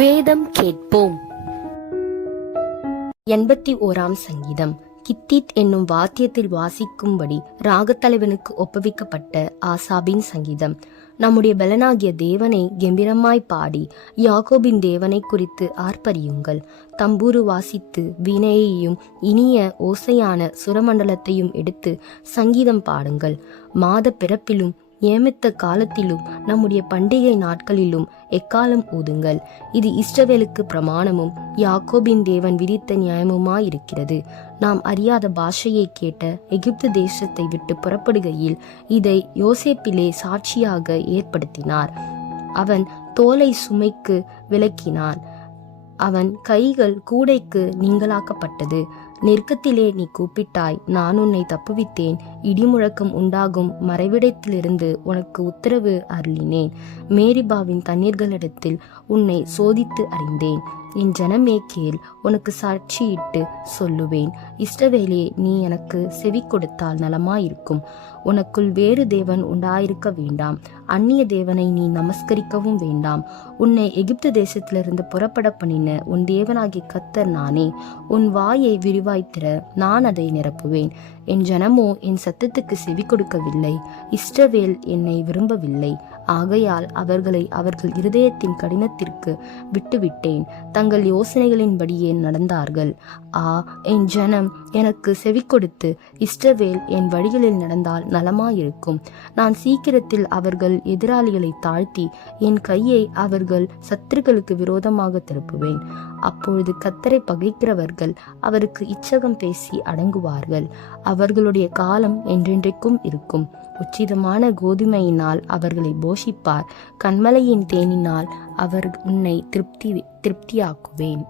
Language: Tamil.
வேதம் கேட்போம். 81ஆம் சங்கீதம். கித்தீத் என்னும் வாத்தியத்தில் வாசிக்கும்படி ராகத்தலைவனுக்கு ஒப்புவிக்கப்பட்ட ஆசாபின் சங்கீதம். நம்முடைய பலனாகிய தேவனை கெம்பீரமாய் பாடி யாக்கோபின் தேவனை குறித்து ஆர்ப்பரியுங்கள். தம்பூரு வாசித்து வீணையையும் இனிய ஓசையான சுரமண்டலத்தையும் எடுத்து சங்கீதம் பாடுங்கள். மாத பிறப்பிலும் நியமித்த காலத்திலும் நம்முடைய பண்டிகை நாட்களிலும் எக்காலம் ஊதுங்கள். இது இஸ்ரவேலுக்கு பிரமாணமும் யாக்கோபின் தேவன் விதித்த நியாயமுமாயிருக்கிறது. நாம் அறியாத பாஷையை கேட்ட எகிப்து தேசத்தை விட்டு புறப்படுகையில் இதை யோசேப்பிலே சாட்சியாக ஏற்படுத்தினார். அவன் தோலை சுமைக்கு விலக்கினான். அவன் கைகள் கூடைக்கு நீங்களாக்கப்பட்டது. நெருக்கத்திலே நீ கூப்பிட்டாய், நான் உன்னை தப்புவித்தேன். இடிமுழக்கம் உண்டாகும் மறைவிடத்திலிருந்து உனக்கு உத்தரவு அருளினேன். மேரிபாவின் தண்ணீர்களிடத்தில் உன்னை சோதித்து அறிந்தேன். என் ஜனமே கேள், உனக்கு சாட்சியிட்டு சொல்லுவேன். இஸ்ரவேலே, நீ எனக்கு செவி கொடுத்தால் நலமாயிருக்கும். உனக்குள் வேறு தேவன் உண்டாயிருக்க வேண்டாம். அந்நிய தேவனை நீ நமஸ்கரிக்கவும் வேண்டாம். உன்னை எகிப்து தேசத்திலிருந்து புறப்பட பண்ணின உன் தேவனாகிய கர்த்தர் நானே. உன் வாயை விரிவாய்த்திர, நான் அதை நிரப்புவேன். என் ஜனமோ என் சத்தத்துக்கு செவி கொடுக்கவில்லை. இஸ்ரவேல் என்னை விரும்பவில்லை. ஆகையால் அவர்களை அவர்கள் இருதயத்தின் கடினத்திற்கு விட்டுவிட்டேன். தங்கள் யோசனைகளின்படியே நடந்தார்கள். என் ஜனம் எனக்கு செவி கொடுத்து இஸ்ரவேல் என் வழிகளில் நடந்தால் நலமாயிருக்கும். நான் சீக்கிரத்தில் அவர்கள் எதிராளிகளை தாழ்த்தி என் கையை அவர்கள் சத்துருக்களுக்கு விரோதமாக திருப்புவேன். அப்பொழுது கர்த்தரை பகைக்கிறவர்கள் அவருக்கு இச்சகம் பேசி அடங்குவார்கள். அவர்களுடைய காலம் என்றென்றைக்கும் இருக்கும். உச்சிதமான கோதுமையினால் அவர்களை போஷிப்பார். கண்மலையின் தேனினால் அவர் உன்னை திருப்தியாக்குவேன்.